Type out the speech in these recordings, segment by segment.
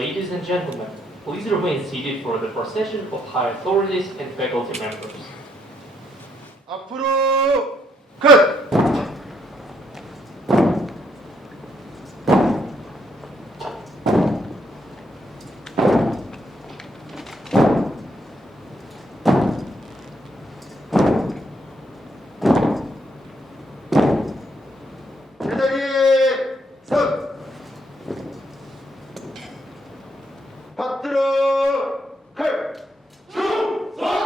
Ladies and gentlemen, please remain seated for the procession of high authorities and faculty members. 앞으로 끝! 제자리에 선! 받들어 칼! 충성!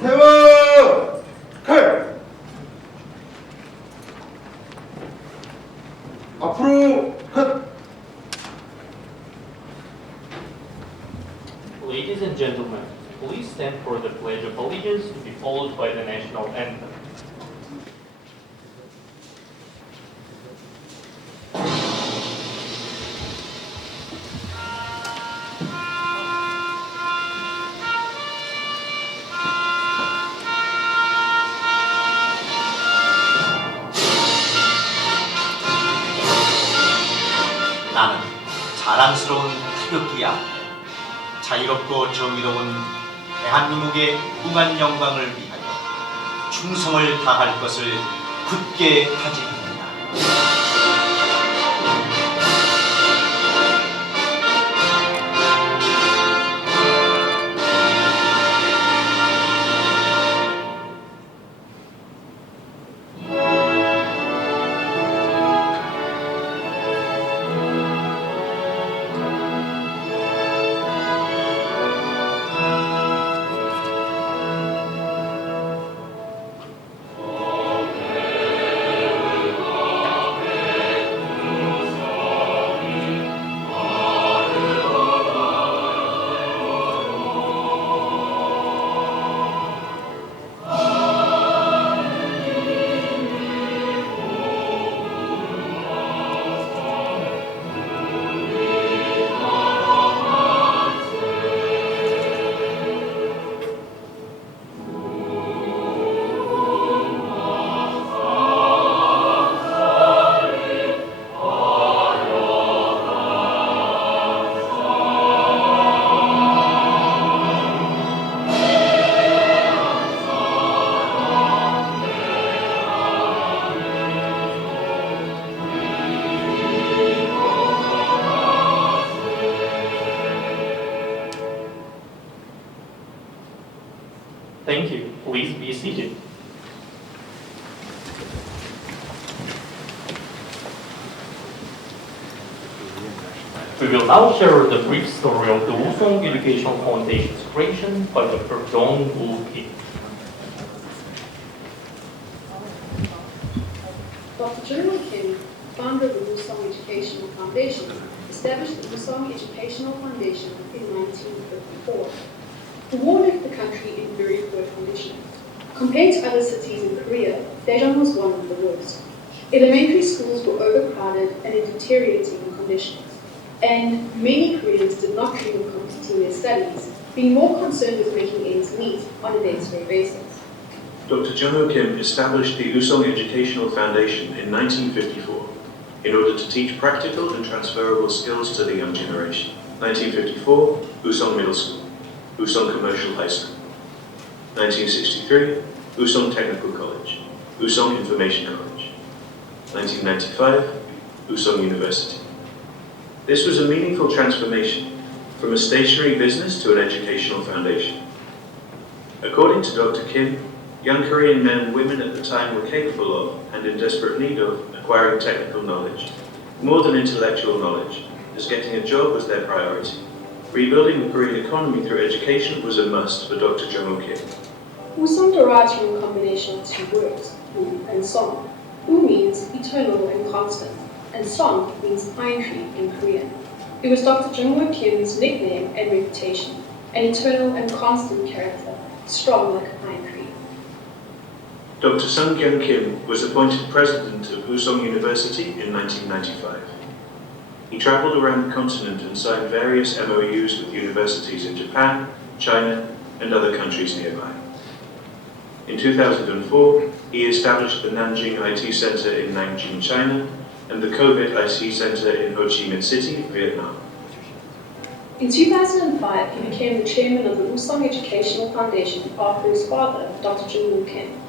세워 칼! 앞으로 끝! Ladies and gentlemen, please stand for the Pledge of Allegiance to be followed by the national anthem. 나는 자랑스러운 태극기야. 자유롭고 정의로운 대한민국의 무궁한 영광을 위하여 충성을 다할 것을 굳게 다짐합니다. Thank you. Please be seated. We will now share the brief story of the Wusong Education Foundation's creation by Dr. John Woo Kim. Dr. John Kim, founder of the Wusong Educational Foundation, established the Wusong Educational Foundation in 1954. The war left the country in very poor condition. Compared to other cities in Korea, Daejeon was one of the worst. Elementary schools were overcrowded and in deteriorating conditions, and many Koreans did not dream of completing their studies, being more concerned with making ends meet on a day-to-day basis. Dr. Jung-ho Kim established the Usong Educational Foundation in 1954 in order to teach practical and transferable skills to the young generation. 1954, Usong Middle School, Usong Commercial High School. 1963, Usong Technical College, Usong Information College. 1995, Usong University. This was a meaningful transformation from a stationary business to an educational foundation. According to Dr. Kim, young Korean men and women at the time were capable of, and in desperate need of, acquiring technical knowledge, more than intellectual knowledge, as getting a job was their priority. Rebuilding the Korean economy through education was a must for Dr. Jung-ho Kim. Usong derives from a combination of two words, U and Song. U means eternal and constant, and Song means pine tree in Korean. It was Dr. Jung-ho Kim's nickname and reputation, an eternal and constant character, strong like a pine tree. Dr. Sung Kyung Kim was appointed president of Usong University in 1995. He traveled around the continent and signed various MOUs with universities in Japan, China, and other countries nearby. In 2004, he established the Nanjing IT Center in Nanjing, China, and the COVID IT Center in Ho Chi Minh City, Vietnam. In 2005, he became the chairman of the Usong Educational Foundation after his father, Dr. Jung-ho Kim.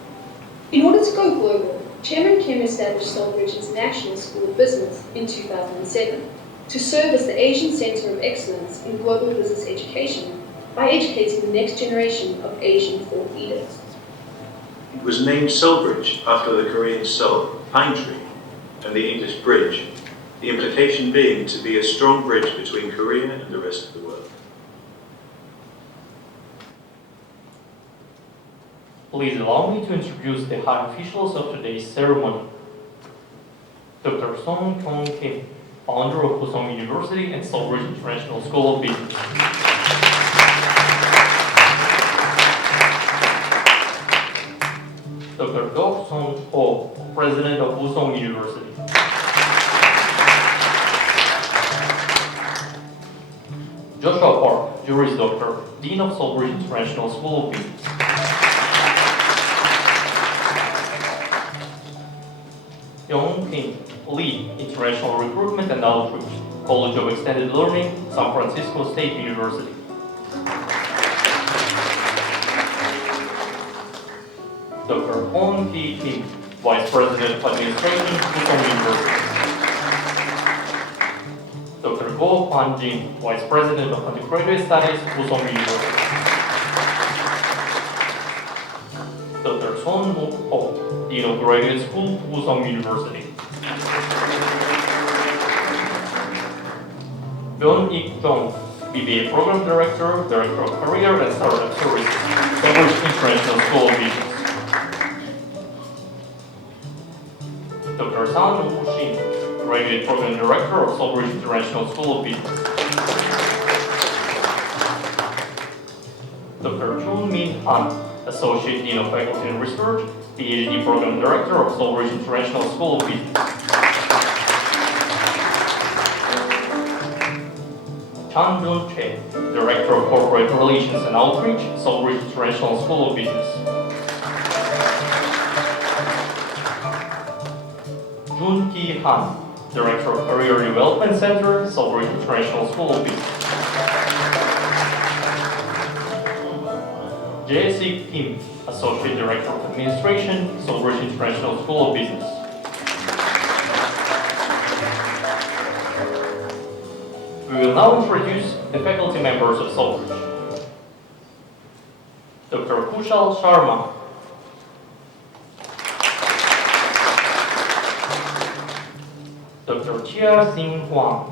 In order to go global, Chairman Kim established SolBridge International School of Business in 2007 to serve as the Asian Center of Excellence in global business education by educating the next generation of Asian thought leaders. It was named SolBridge after the Korean sol, pine tree, and the English bridge, the implication being to be a strong bridge between Korea and the rest of the world. Please allow me to introduce the high officials of today's ceremony. Dr. Song Kyung Kim, founder of Usong University and SolBridge International School of Business. Dr. Go Sung Ho, president of Usong University. Joshua Park, Juris Doctor, Dean of SolBridge International School of Business. Young Kim, Lead, International Recruitment and Outreach, College of Extended Learning, San Francisco State University. Dr. Hong Ki Kim, Vice President of Administration, Usong University. Dr. Go Pan Jin, Vice President of Undergraduate Studies, Usong University. Dr. Son Mook Ho, Dean of Graduate School, Usong University. Byun Ik Jong, BBA Program Director, Director of Career and Startup Services, SolBridge International School of Business. Dr. Sang Woo Shin, Graduate Program Director of SolBridge International School of Business. Dr. Chun Min Han, Associate Dean of Faculty and Research, PhD Program Director of SolBridge International School of Business. Chan Jun Che, Director of Corporate Relations and Outreach, SolBridge International School of Business. Jun Ki Han, Director of Career Development Center, SolBridge International School of Business. Jae-sik Kim, Associate Director of Administration, SolBridge International School of Business. We will now introduce the faculty members of SolBridge. Dr. Kushal Sharma, Dr. Chia Sing Huang,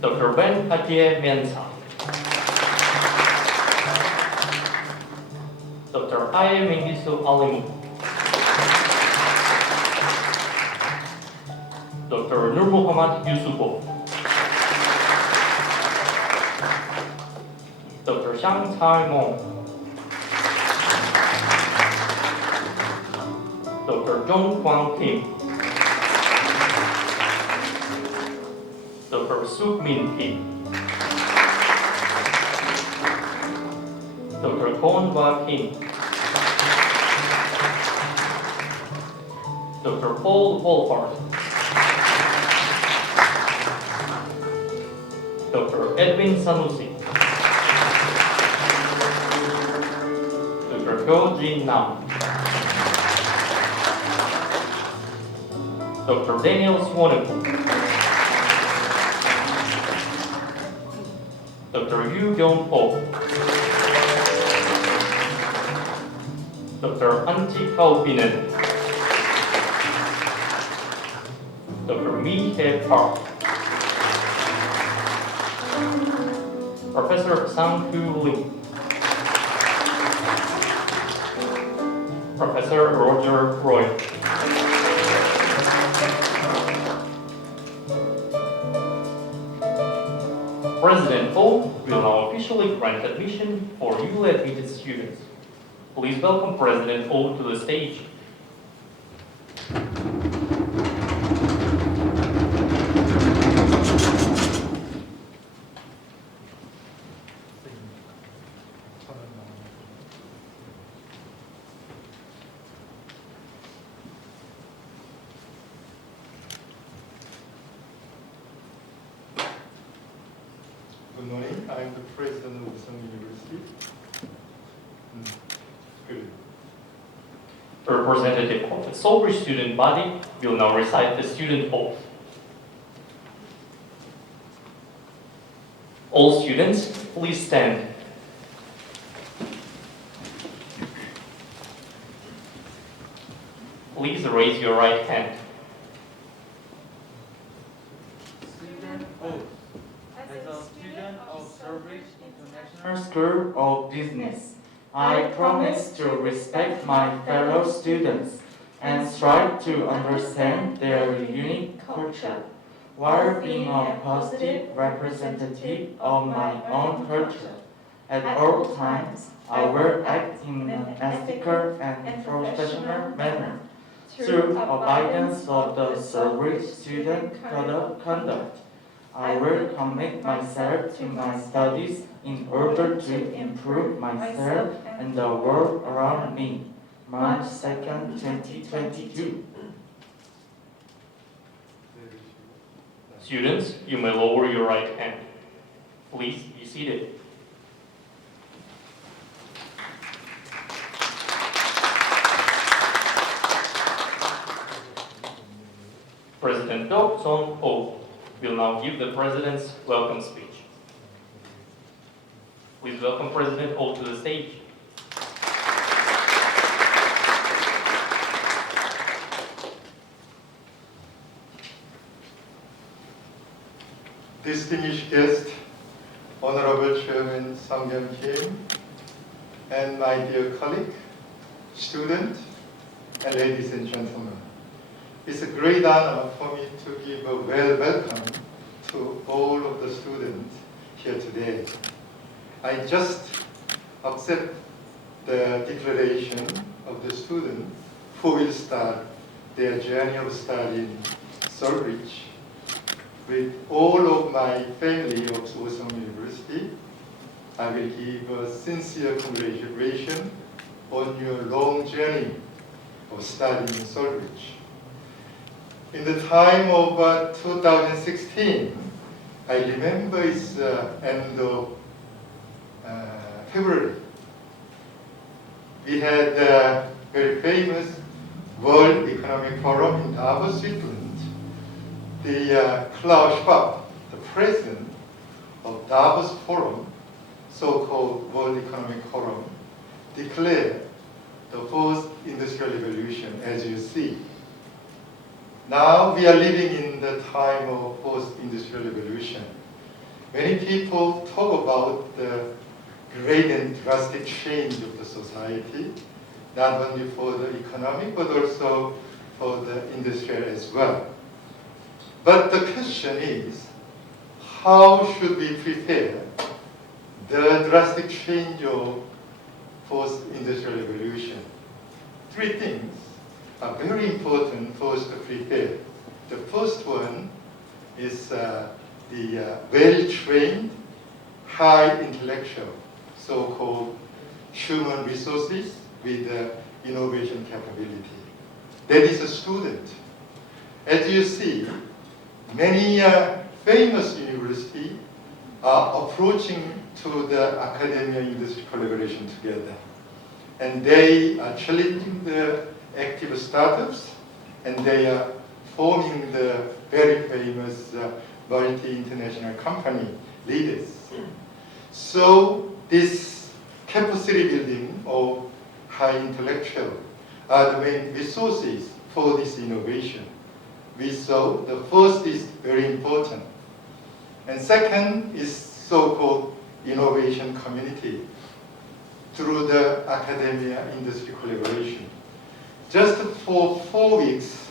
Dr. Ben Patie Mensa, Dr. Aye Mengistu Alimu, Dr. Nur Muhammad Yusupo, Dr. Chiang Tai-mong, Dr. Jong Kwang Kim, Dr. Suk Min Kim, Dr. Kwon Wa Kim, Dr. Paul Wolfart, Dr. Edwin Sanusi, Dr. Hyo Jin Nam, Dr. Daniel Swanepoel, Dr. Yu Gyong Po, Dr. Antti Kaupinen, Dr. Mi Hye Park, Professor Sang-Koo Lim, Professor Roger Roy, President O will now officially grant admission for newly admitted students. Please welcome President O to the stage. Good morning. I'm the president of Usong University. Good. A representative of the SolBridge student body will now recite the student oath. All students, please stand. Please raise your right hand. Student oath. As a student of SolBridge International School of Business, I promise to respect my fellow students and strive to understand their unique culture, while being a positive representative of my own culture. At all times, I will act in an ethical and professional manner through abidance of the SolBridge student code of conduct. I will commit myself to my studies in order to improve myself and the world around me. March 2nd, 2022. Students, you may lower your right hand. Please be seated. President Do Song-ho will now give the President's welcome speech. Please welcome President O to the stage. Distinguished guest, Honorable Chairman Sang-Kyun Kim, and my dear colleague, student, and ladies and gentlemen. It's a great honor for me to give a welcome to all of the students here today. I just accept the declaration of the students who will start their journey of study in SolBridge. With all of my family of Usong University, I will give a sincere congratulations on your long journey of studying in SolBridge. In the time of 2016, I remember it's end of February. We had a very famous World Economic Forum in Davos, Switzerland. The Klaus Schwab, the president of Davos Forum, so-called World Economic Forum, declared the fourth industrial revolution, as you see. Now we are living in the time of fourth industrial revolution. Many people talk about the great and drastic change of the society, not only for the economic, but also for the industrial as well. But the question is, how should we prepare the drastic change of fourth industrial revolution. Three things are very important for us to prepare. The first one is the well-trained, high intellectual, so-called human resources with innovation capability. That is a student. As you see, many famous universities are approaching to the academia-industry collaboration together. And they are challenging the active startups, and they are forming the very famous multi-international company leaders. So this capacity building of high intellectual are the main resources for this innovation. We saw the first is very important. And second is so-called innovation community through the academia-industry collaboration. Just for 4 weeks,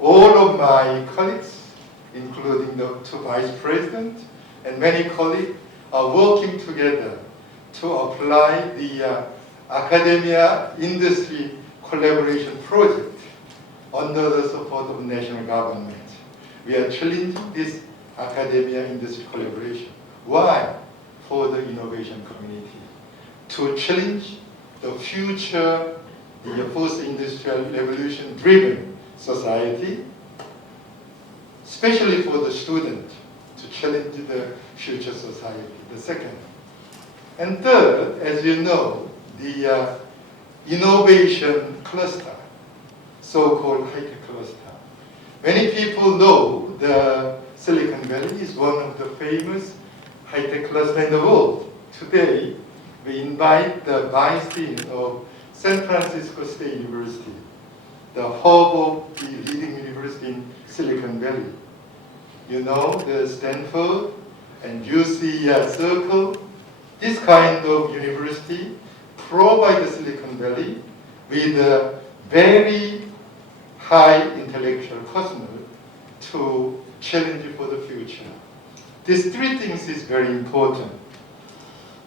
all of my colleagues, including the two vice presidents and many colleagues, are working together to apply the academia-industry collaboration project under the support of the national government. We are challenging this academia-industry collaboration. Why? For the innovation community. To challenge the future, the fourth industrial revolution-driven society, especially for the student, to challenge the future society, the second. And third, as you know, the innovation cluster, so-called high-tech cluster. Many people know the Silicon Valley is one of the famous high-tech clusters in the world. Today, we invite the vice dean of San Francisco State University, the hub of the leading university in Silicon Valley. You know, the Stanford and UC Circle, this kind of university provide the Silicon Valley with a very high intellectual personnel to challenge for the future. These three things is very important.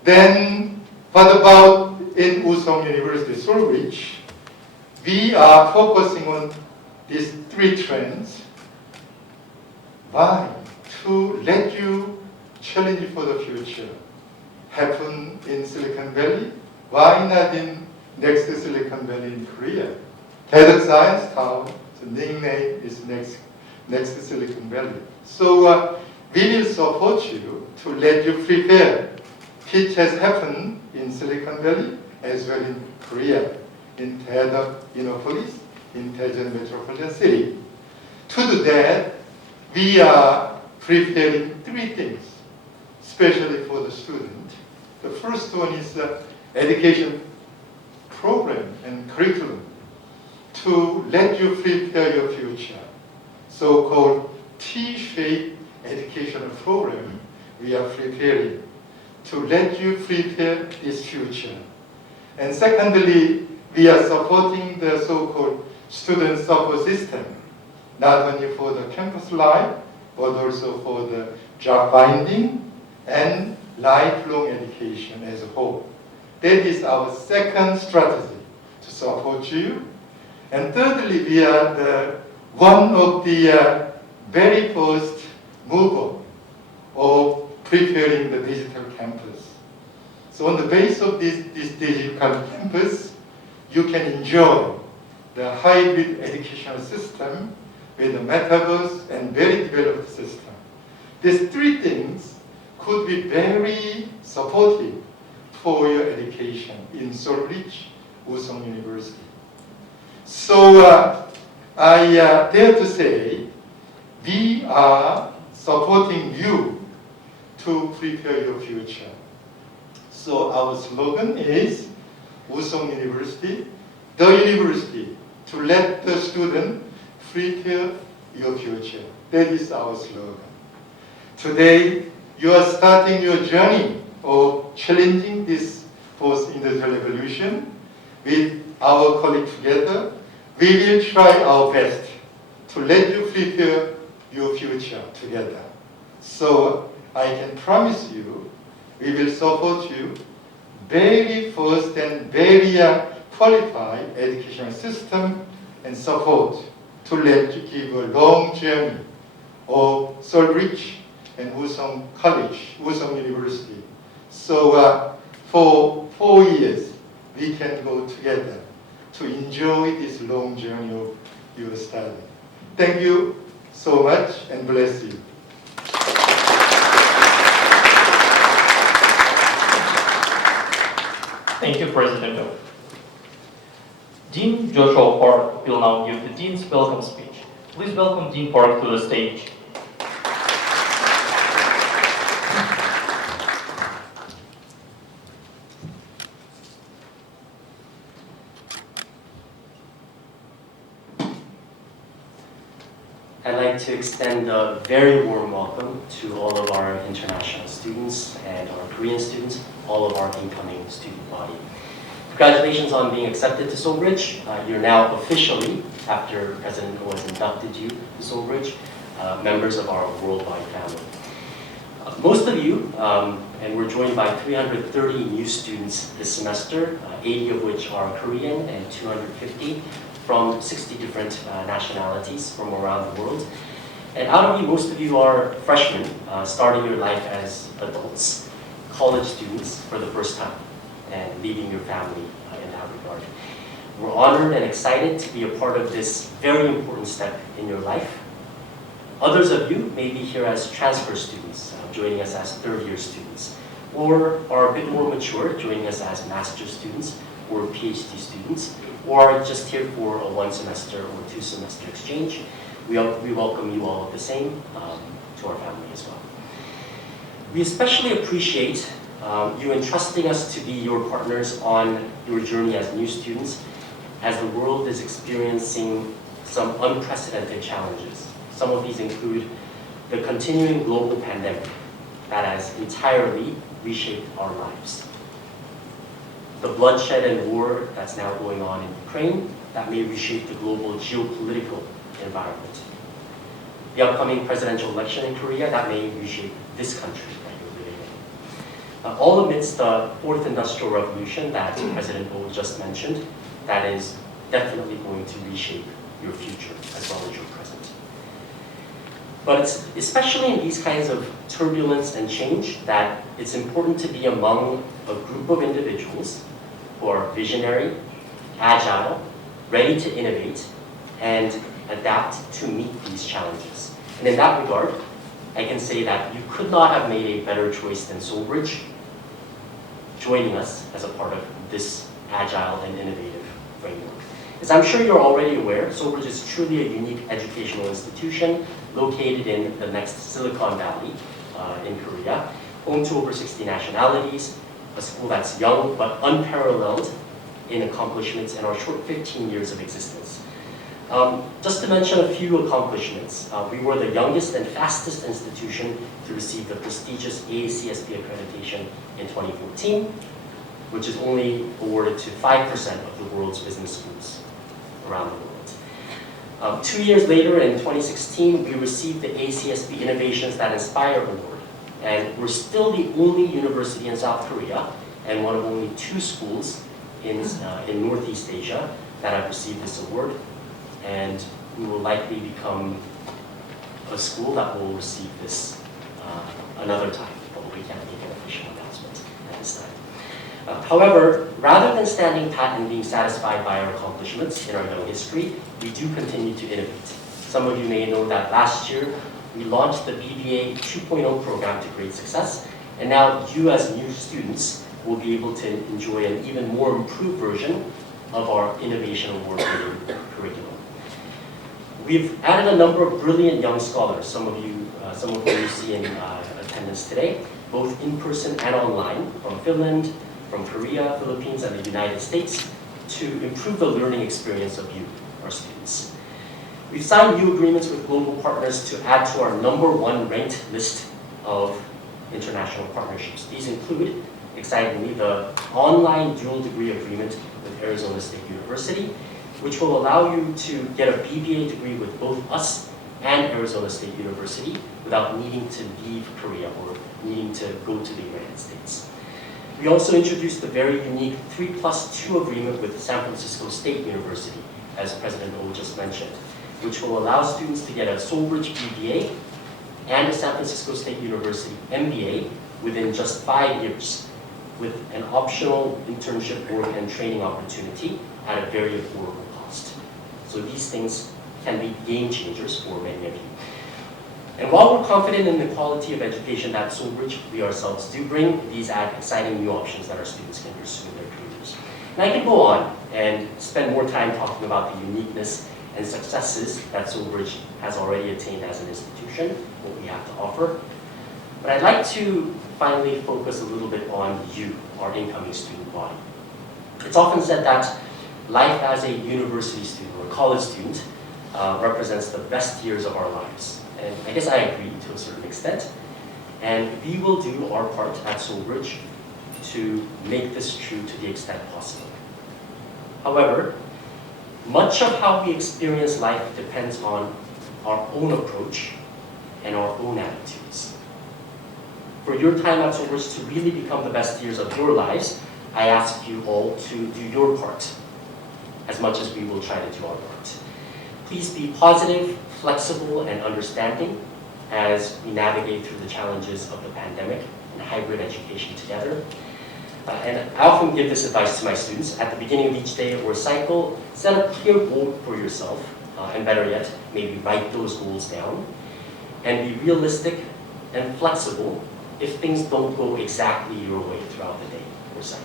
Then, what about in Usong University, SolBridge? We are focusing on these three trends. Why? To let you challenge for the future. Happen in Silicon Valley. Why not in next Silicon Valley in Korea? TED Science Town, the nickname is next Silicon Valley. So we will support you to let you prepare. It has happened in Silicon Valley as well in Korea, in TED Innopolis, in Daejeon Metropolitan City. To do that, we are preparing three things, especially for the student. The first one is the education program and curriculum to let you prepare your future. So-called T-shaped educational program we are preparing to let you prepare this future. And secondly, we are supporting the so-called student support system, not only for the campus life, but also for the job finding and lifelong education as a whole. That is our second strategy to support you. And thirdly, we are one of the very first mover of preparing the digital campus. So on the base of this digital campus, you can enjoy the hybrid educational system with the metaverse and very developed system. These three things could be very supportive for your education in SolBridge, Usong University. So I dare to say we are supporting you to prepare your future. So our slogan is Usong University, the university to let the student prepare your future. That is our slogan. Today, you are starting your journey of challenging this post-industrial revolution with our colleagues together. We will try our best to let you prepare your future together. So I can promise you we will support you very first and very qualified education system and support to let you give a long journey of SolBridge and Wusong College, Wusong University. So for 4 years, we can go together to enjoy this long journey of your study. Thank you so much and bless you. Thank you, President O. Dean Joshua Park will now give the Dean's welcome speech. Please welcome Dean Park to the stage. I'd like to extend a very warm welcome to all of our international students and our Korean students, all of our incoming student body. Congratulations on being accepted to SolBridge. You're now officially, after President Go has inducted you to SolBridge, members of our worldwide family. Most of you, and we're joined by 330 new students this semester, 80 of which are Korean and 250 from 60 different nationalities from around the world. And out of you, most of you are freshmen, starting your life as adults, college students for the first time, and leaving your family in that regard. We're honored and excited to be a part of this very important step in your life. Others of you may be here as transfer students, joining us as third-year students, or are a bit more mature, joining us as master's students or PhD students, or are just here for a 1 semester or 2 semester exchange. We welcome you all the same to our family as well. We especially appreciate you entrusting us to be your partners on your journey as new students, as the world is experiencing some unprecedented challenges. Some of these include the continuing global pandemic that has entirely reshaped our lives. The bloodshed and war that's now going on in Ukraine that may reshape the global geopolitical environment. The upcoming presidential election in Korea that may reshape this country that you're living in. All amidst the fourth industrial revolution that President Go just mentioned, that is definitely going to reshape your future as well as your present. But it's especially in these kinds of turbulence and change that it's important to be among a group of individuals who are visionary, agile, ready to innovate, and adapt to meet these challenges. And in that regard, I can say that you could not have made a better choice than SolBridge joining us as a part of this agile and innovative framework. As I'm sure you're already aware, SolBridge is truly a unique educational institution located in the next Silicon Valley in Korea, home to over 60 nationalities, a school that's young but unparalleled in accomplishments in our short 15 years of existence. Just to mention a few accomplishments, we were the youngest and fastest institution to receive the prestigious AACSB accreditation in 2014, which is only awarded to 5% of the world's business schools around the world. 2 years later, in 2016, we received the AACSB Innovations That Inspire Award, and we're still the only university in South Korea and one of only 2 schools in Northeast Asia that have received this award, and we will likely become a school that will receive this another time, but we can't make an official announcement at this time. However, rather than standing pat and being satisfied by our accomplishments in our young history, we do continue to innovate. Some of you may know that last year we launched the BBA 2.0 program to great success, and now you as new students will be able to enjoy an even more improved version of our Innovation Award-winning curriculum. We've added a number of brilliant young scholars, some of whom you see in attendance today, both in person and online, from Finland, from Korea, Philippines, and the United States, to improve the learning experience of you, our students. We've signed new agreements with global partners to add to our #1 ranked list of international partnerships. These include, excitingly, the online dual degree agreement with Arizona State University, which will allow you to get a BBA degree with both us and Arizona State University without needing to leave Korea or needing to go to the United States. We also introduced the very unique 3+2 agreement with San Francisco State University, as President O just mentioned, which will allow students to get a SolBridge BBA and a San Francisco State University MBA within just 5 years, with an optional internship work and training opportunity at a very affordable cost. So these things can be game changers for many of you. And while we're confident in the quality of education that SolBridge, we ourselves do bring, these add exciting new options that our students can pursue in their careers. And I can go on and spend more time talking about the uniqueness and successes that SolBridge has already attained as an institution, what we have to offer. But I'd like to finally focus a little bit on you, our incoming student body. It's often said that life as a university student or college student represents the best years of our lives. And I guess I agree to a certain extent. And we will do our part at SolBridge to make this true to the extent possible. However, much of how we experience life depends on our own approach and our own attitudes. For your time at SolBridge to really become the best years of your lives, I ask you all to do your part as much as we will try to do our part. Please be positive, flexible, and understanding as we navigate through the challenges of the pandemic and hybrid education together. And I often give this advice to my students. At the beginning of each day or cycle, set a clear goal for yourself, and better yet, maybe write those goals down, and be realistic and flexible if things don't go exactly your way throughout the day or cycle.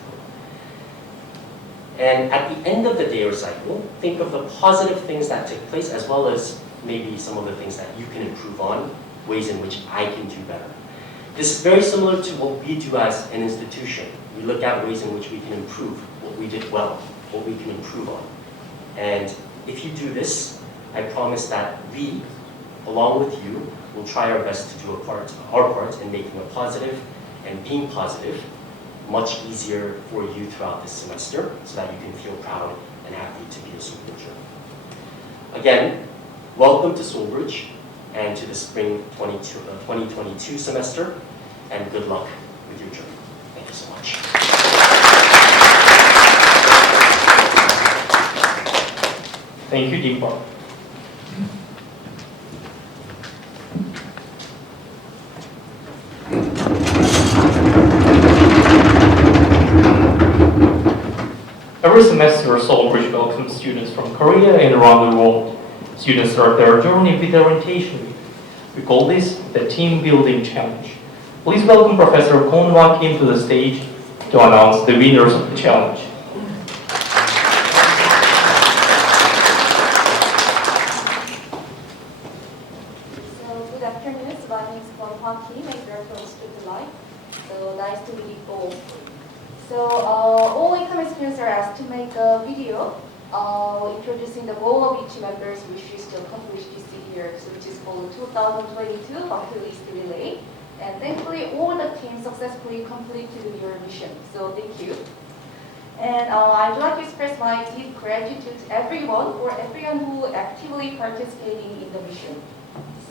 And at the end of the day or cycle, think of the positive things that took place as well as maybe some of the things that you can improve on, ways in which I can do better. This is very similar to what we do as an institution. We look at ways in which we can improve what we did well, what we can improve on. And if you do this, I promise that we, along with you, will try our best to do our part in making a positive and being positive much easier for you throughout this semester so that you can feel proud and happy to be a SolBridger. Again, welcome to SolBridge and to the spring 2022 semester, and good luck with your journey. Thank you so much. Thank you, Dean Park. Every semester, SolBridge welcomes students from Korea and around the world. Students start their journey with orientation week. We call this the Team Building Challenge. Please welcome Professor Kim to the stage to announce the winners of the challenge. So good afternoon. My name is Kim. I'm director of Student Life. So nice to meet you all. So all incoming students are asked to make a video introducing the goal of each member's wishes to accomplish this year, so which is called 2022 Bucket List Relay. And thankfully, all the teams successfully completed your mission. So thank you. And I would like to express my deep gratitude to everyone who actively participating in the mission.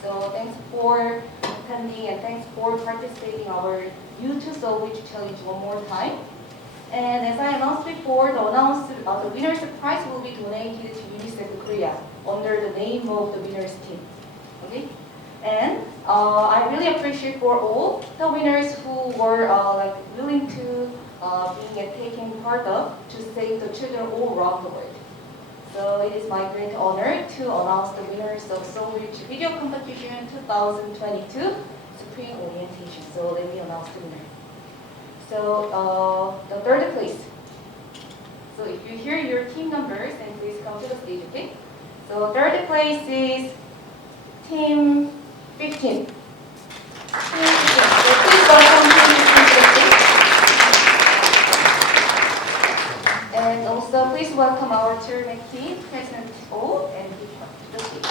So thanks for attending and thanks for participating in our YouTube SolBridge Challenge one more time. And as I announced before, the winner's prize will be donated to UNICEF Korea under the name of the winner's team. Okay? And I really appreciate for all the winners who were willing to taking part of to save the children all around the world. So it is my great honor to announce the winners of SolBridge Video Competition 2022 Spring Orientation. So let me announce the winner. So the third place. So if you hear your team numbers, then please come to the stage, okay? So third place is Team 15. So please welcome Team 15 to the stage. And also please welcome our chairman team, President O and Dean to the stage.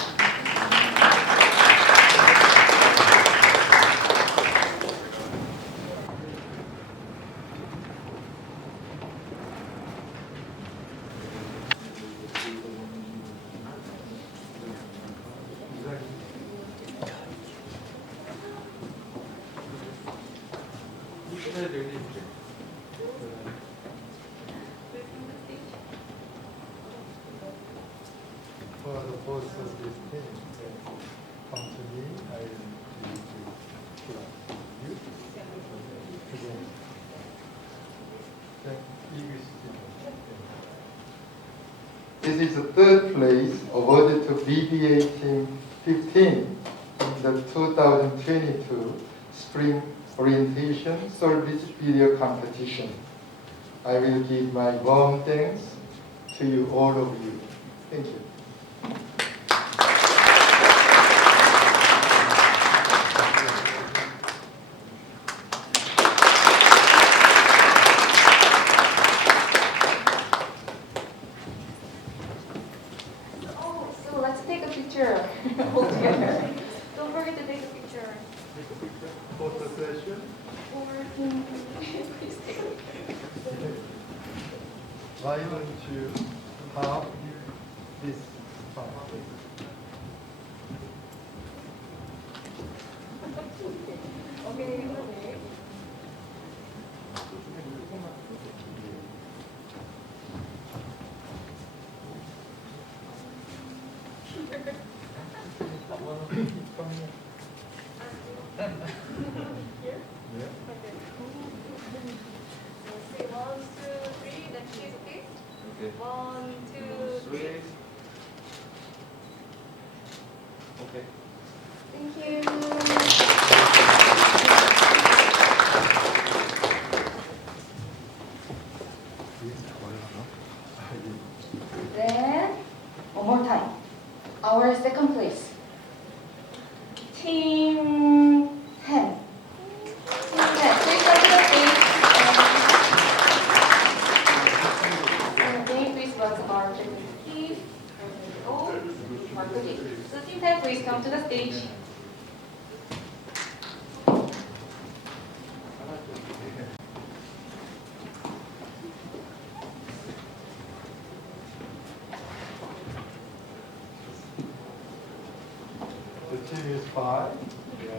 For the boss of this team, come to me, I will give you. Again. Then English team. This is the third place awarded to BBA Team 15 in the 2022 Spring Orientation SolBridge Video Competition. I will give my warm thanks to you, all of you. Thank you. Oh, so let's take a picture all together. Don't forget to take a picture. Photo session. Or please take a picture. Why don't you have this part? Okay, okay. Here? Yeah. Okay. So say 1, 2, 3, then cheese, okay? Okay. 1, 2, 3. Okay. Thank you. Then, one more time. Our second place. Team 10. Team 10. Please come to the stage. Okay, please was our Steve. Oh, Mark, okay. So Team 10, please come to the stage. The team is 5. Yeah.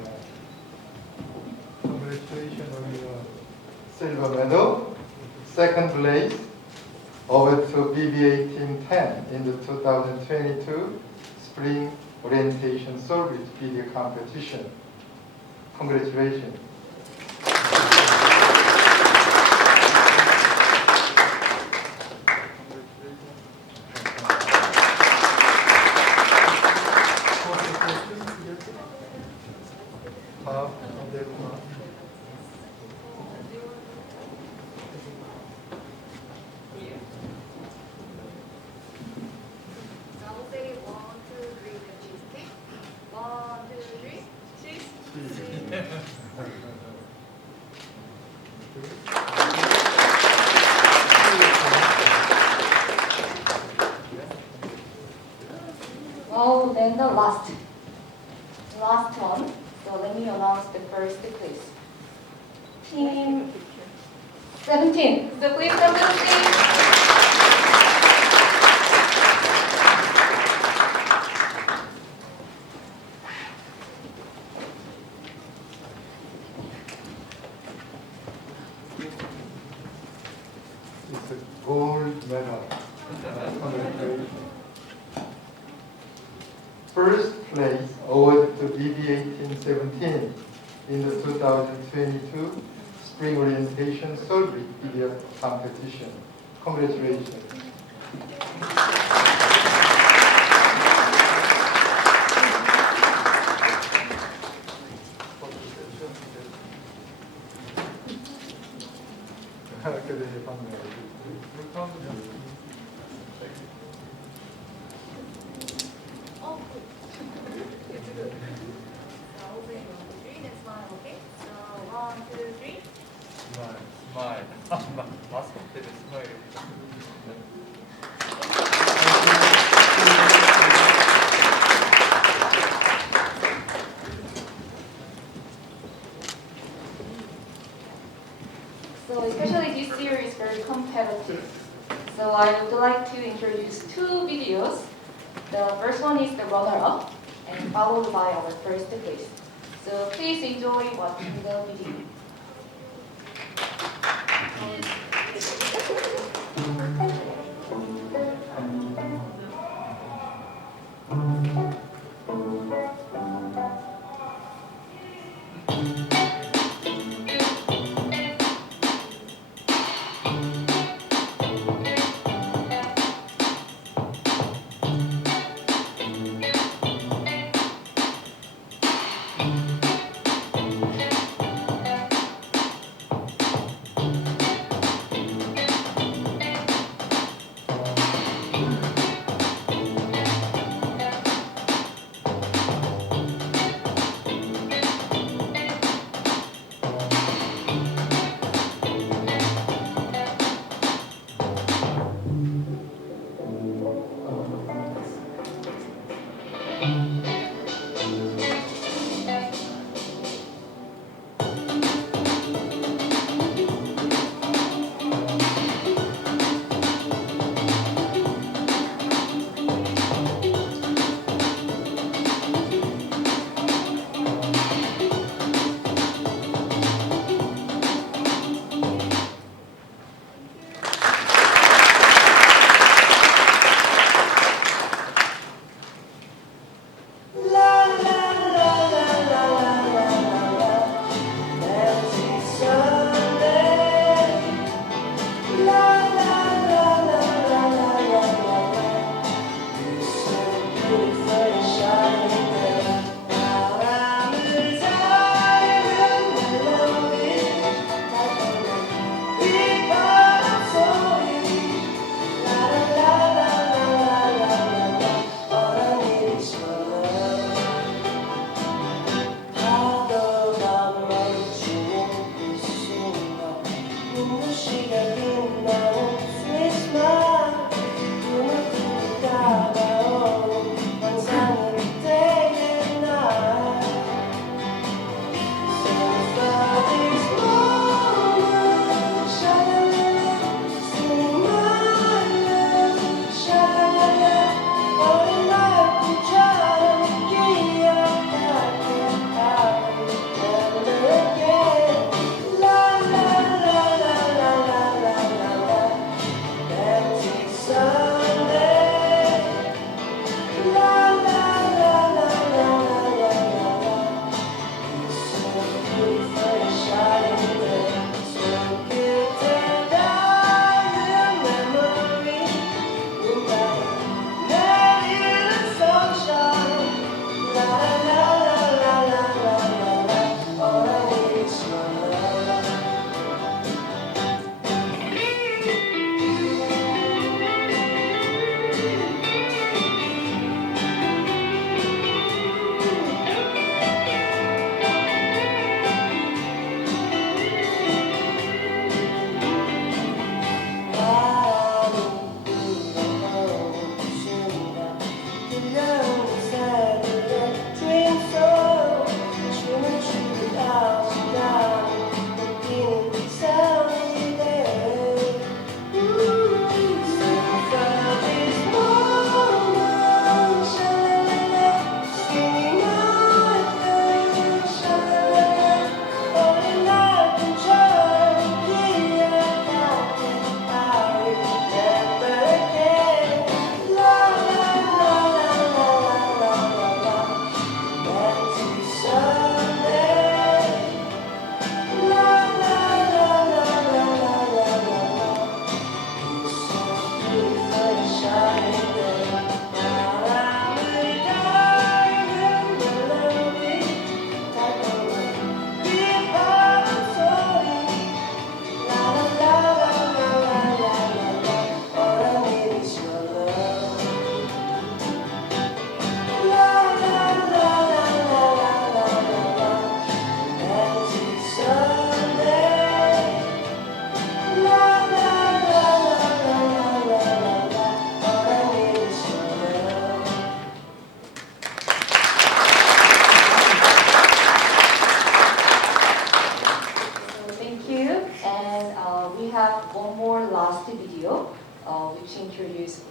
Congratulations on your silver medal. Second place, over to BBA Team 10 in the 2022 Spring Orientation SolBridge Video Competition. Congratulations. So I will say 1, 2, 3, then cheese, okay? 1, 2, 3, cheese. Oh, then the last one. So let me announce the first place. Team 17. So please come to the stage. It's a gold medal. Congratulations. First place awarded to BBA Team 17 in the 2022 Spring Orientation SolBridge Video Competition. Congratulations. 그래, Oh, good. It's good. So I will say 1, 2, 3, then smile, okay? So 1, 2, 3. 스마일. 마스크 때문에 스마일. So especially this year is very competitive. So I would like to introduce 2 videos. The first one is the runner-up and followed by our first place. So please enjoy watching the video.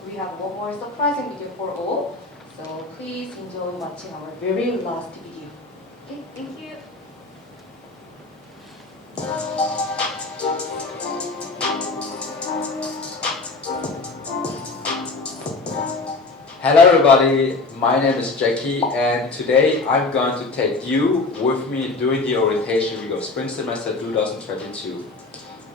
We have one more surprising video for all. So please enjoy watching our very last video. Okay, thank you. Hello everybody, my name is Jackie and today I'm going to take you with me during the orientation week of spring semester 2022.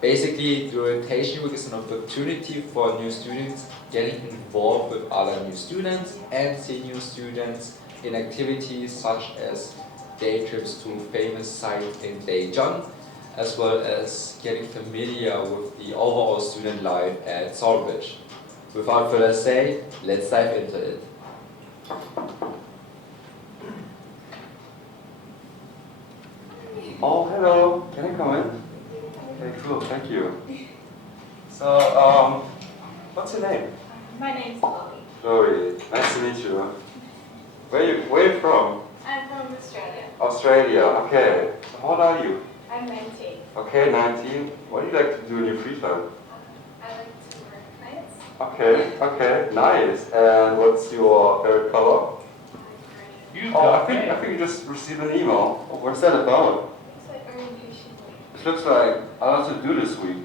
Basically, the orientation week is an opportunity for new students getting involved with other new students and senior students in activities such as day trips to famous sites in Daejeon, as well as getting familiar with the overall student life at SolBridge. Without further say, let's dive into it. Oh, hello. Can I come in? Okay, cool. Thank you. So, what's your name? My name's Chloe. Chloe. Nice to meet you. Where you from? I'm from Australia. Australia. Okay. So how old are you? I'm 19. Okay, 19. What do you like to do in your free time? I like to wear clients. Okay, nice. And what's your favorite color? I think you just received an email. Oh, what's that about? It's like orientation week. It looks like a lot to do this week.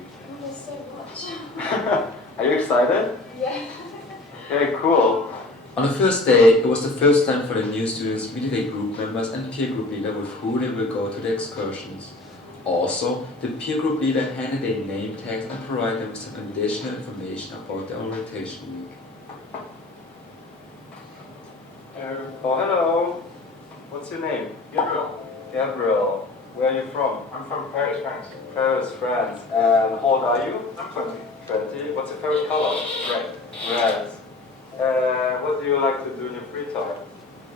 There's so much. Are you excited? Yeah. Okay, cool. On the first day, it was the first time for the new students meeting their group members and peer group leader with who they will go to the excursions. Also, the peer group leader handed their name tags and provided them with some additional information about their orientation week. Oh, hello. What's your name? Gabriel. Gabriel. Where are you from? I'm from Paris, France. Paris, France. And how old are you? I'm 20. 20. What's your favorite color? Red. Red. What do you like to do in your free time?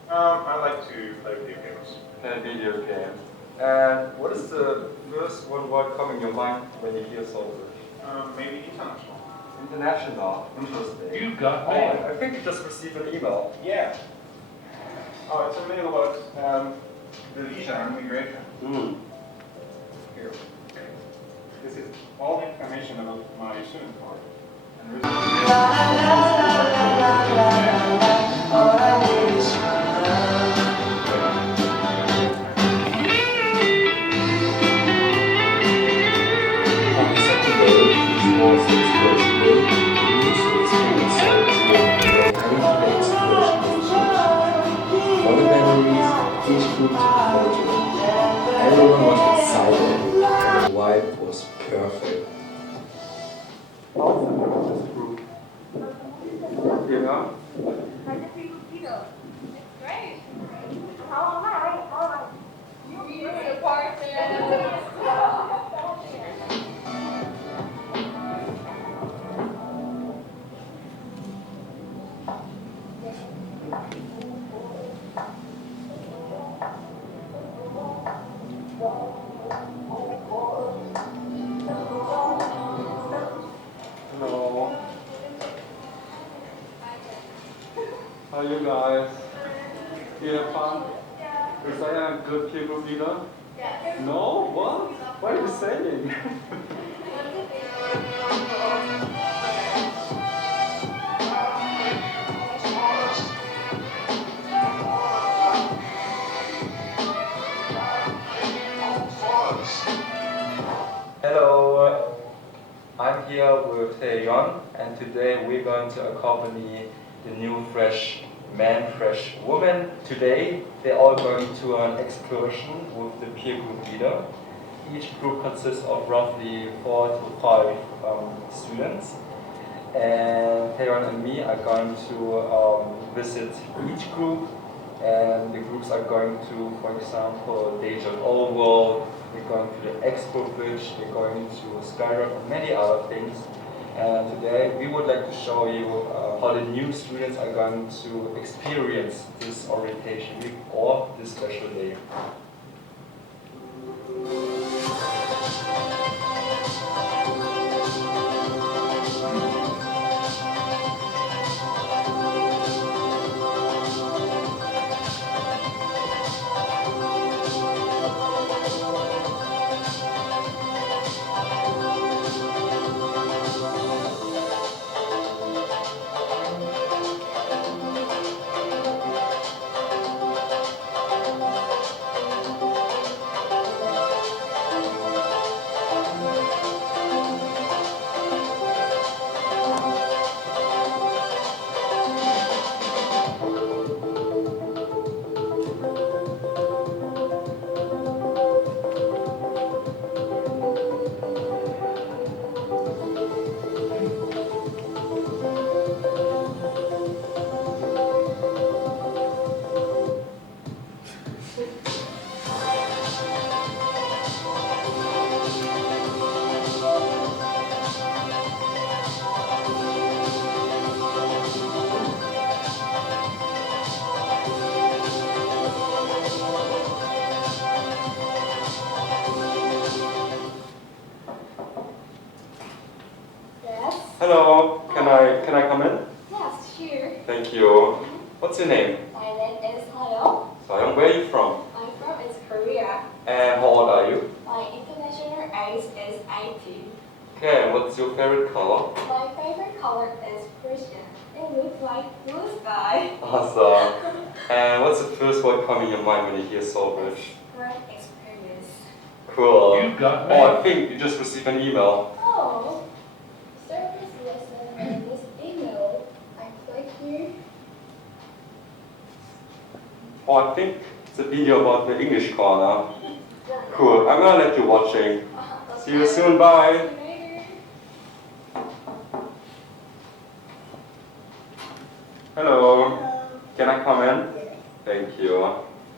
I like to play video games. Play video games. And what is the first one word coming in your mind when you hear SolBridge? Maybe international. International. Interesting. You got me. Oh, I think you just received an email. Yeah. Oh, it's a mail about the visa and immigration. Here. This is all the information about my student card. And On the second day, which was the excursion day, the new students from the SolBridge Spring were heading to the excursion with all the memories, each group took a photo. Everyone was excited and the vibe was perfect. This group. Yeah. Great. You were a part there. Hello. How are you guys? Do you have fun? Is I a good peer group leader? No? What? What are you saying? Hello, I'm here with Taeyeon, and today we're going to accompany the new fresh man, fresh woman. Today they're all going to an excursion with the peer group leader. Each group consists of roughly 4 to 5 students, and Taeyeon and me are going to visit each group, and the groups are going to, for example, Daejeon Old World. They're going to the Expo Bridge, they're going to Skyrock and many other things. And today we would like to show you how the new students are going to experience this orientation week or this special day. Hello, can I come in? Yes, sure. Thank you. What's your name? My name is Hayong. Sayong, where are you from? I'm from Korea. And how old are you? My international age is 18. Okay, and what's your favorite color? My favorite color is Persian. It looks like blue sky. Awesome. And what's the first word coming in your mind when you hear SolBridge? Great experience. Cool. You got me. Oh, I think you just received an email. Oh, service lesson in this email. I click here. Oh, I think it's a video about the English corner. Cool. I'm gonna let you watching. See you soon. Bye. Hello. Can I come in? Thank you.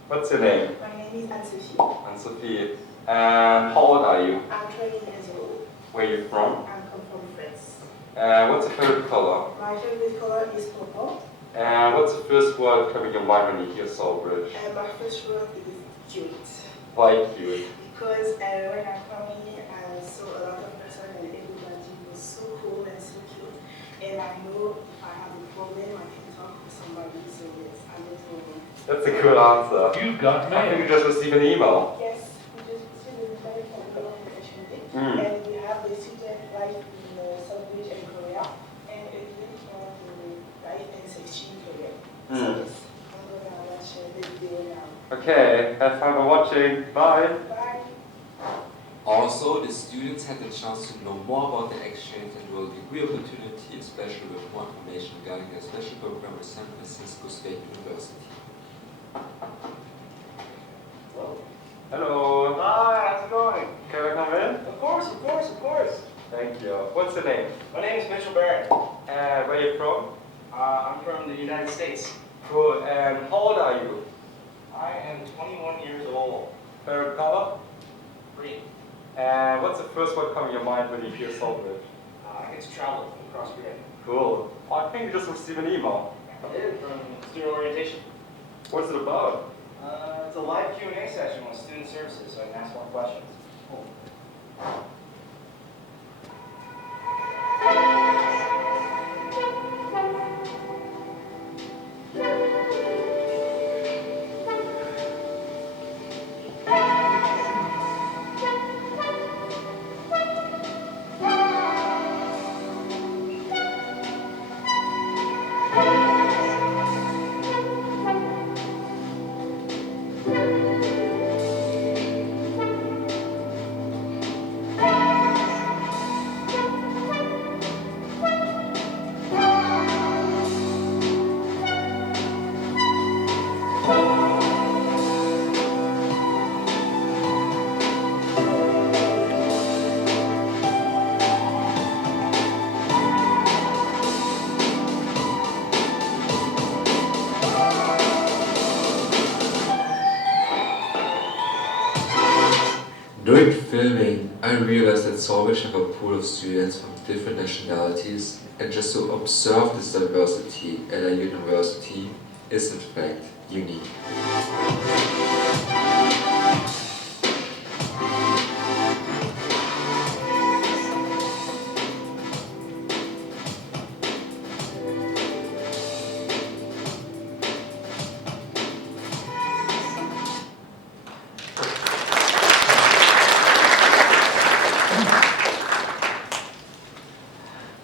What's your name? My name is Anne-Sophie. Anne-Sophie. And how old are you? I'm 20 years old. Where are you from? I come from France. And what's your favorite color? My favorite color is purple. And what's the first word coming in your mind when you hear SolBridge? And my first word is cute. Why cute? Because when I come here, I saw a lot of person and everybody was so cool and so cute. And I know if I have a problem, I can talk to somebody. So yes, I just want to. That's a good answer. You got I think me. you just received an email. Yes, we just received a very popular invitation day. Mm. And we have the student life in SolBridge and Korea. And it's really fun to life and exchange Korea. So Mm. yes, I'm gonna watch the video now. Okay, have fun for watching. Bye. Bye. Also, the students had the chance to know more about the exchange and enroll degree opportunity, especially with more information regarding their special program with San Francisco State University. Hello. Hi, how's it going? Can I come in? Of course, of course, of course. Thank you. What's your name? My name is Mitchell Barrett. And where are you from? I'm from the United States. Cool. And how old are you? I am 21 years old. Favorite color? Green. And what's the first word coming to your mind when you hear SolBridge? I get to travel across Korea. Cool. I think you just received an email. I did from student orientation. What's it about? It's a live Q&A session with student services, so I can ask more questions. During filming, I realized that SolBridge have a pool of students from different nationalities, and just to observe this diversity at a university is in fact unique.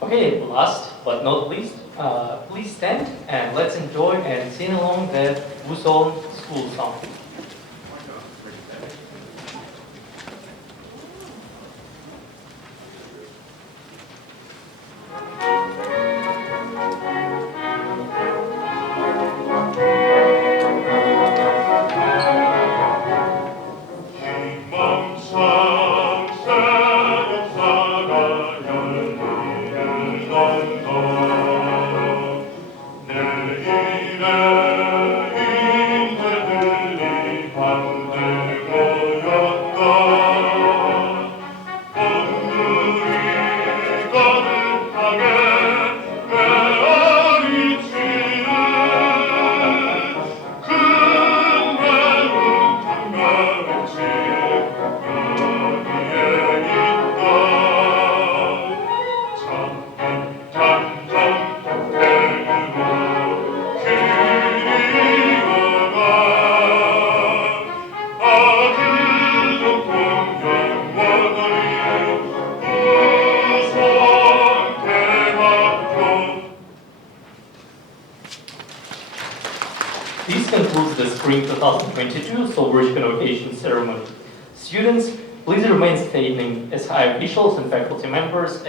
Okay, last but not least, please stand and let's enjoy and sing along the Wusong school song. This concludes the Spring 2022 SolBridge Convocation ceremony. Students, please remain standing as high officials and faculty members